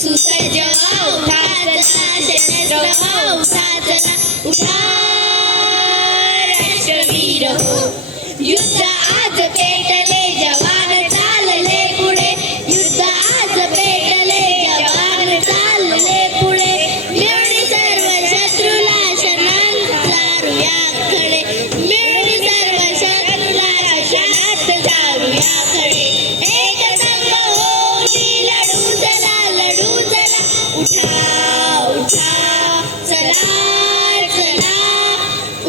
सुसज्ज उठा चला शस्त्र उठा चला उठा राष्ट्रवीर हो युद्ध आज पेटले जवान चालले पुढे युद्ध आज पेटले जवान चालले पुढे मिळून सर्व शत्रूला शरणात जारूया खडे मिळून सर्व शत्रूला शरणात जारूया खडे एक संघ होऊन लढू चला उठा उठा चला चला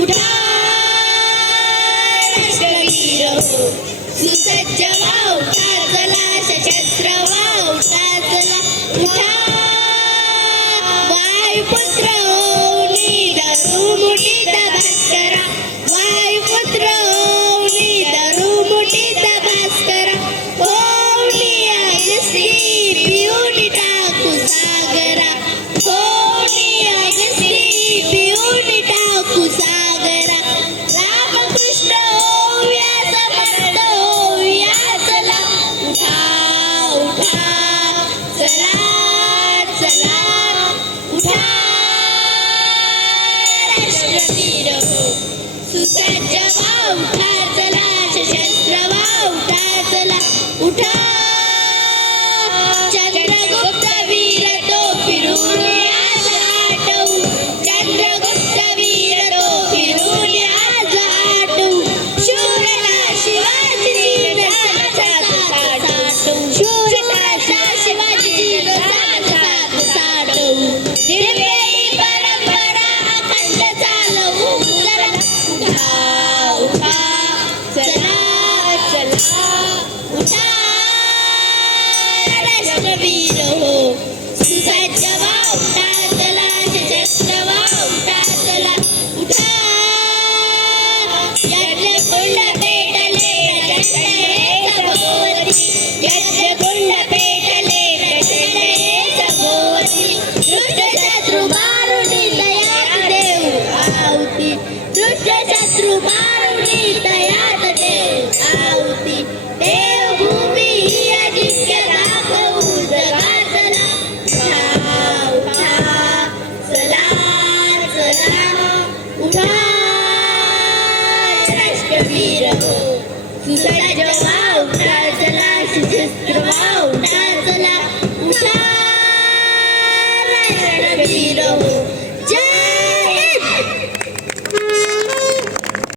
उठा राष्ट्रवीर हो सुसज्ज व्हा उठा चला सशस्त्र व्हा उठा चला उठा वायुपुत्र होऊन धरू मुठीत भास्करा वायुपुत्र होऊन धरू मुठीत भास्करा होऊन अगस्ती पिऊन टाकू सागरा होऊन अगस्ती पिऊन टाकू सागरा रामकृष्ण होऊया समर्थ होऊया चला उठा उठा चला चला उठा राष्ट्रवीर हो सुसज्ज व्हा उठा चला सशस्त्र व्हा उठा चला उठा चंद्रगुप्त वीर तो फिरून आज आठवू चंद्रगुप्त वीर तो फिरून आज आठवू शूरला शिवाजी साथ साठवू शूरला शिवाजी साथ साठवू दिव्यई परंपरा अखंड चालवू चला उठा उठा चला चला उठा राष्ट्रवीर हो सुसज्ज व्हा उठा चला सशस्त्र व्हा उठा चला उठा यज्ञकुंड पेटले प्रचंड सभोवती यज्ञकुंड पेटले प्रचंड सभोवती दुष्ट शत्रू मारून तयात देऊ आहुती दुष्ट शत्रू मारून तयात देऊ आहुती देवभूमी ही अजिंक्य दाखवू जगाला उठा उठा चला चला उठा राष्ट्रवीर हो सुसज्ज व्हा उठा चला सशस्त्र व्हा उठा चला उठा राष्ट्रवीर हो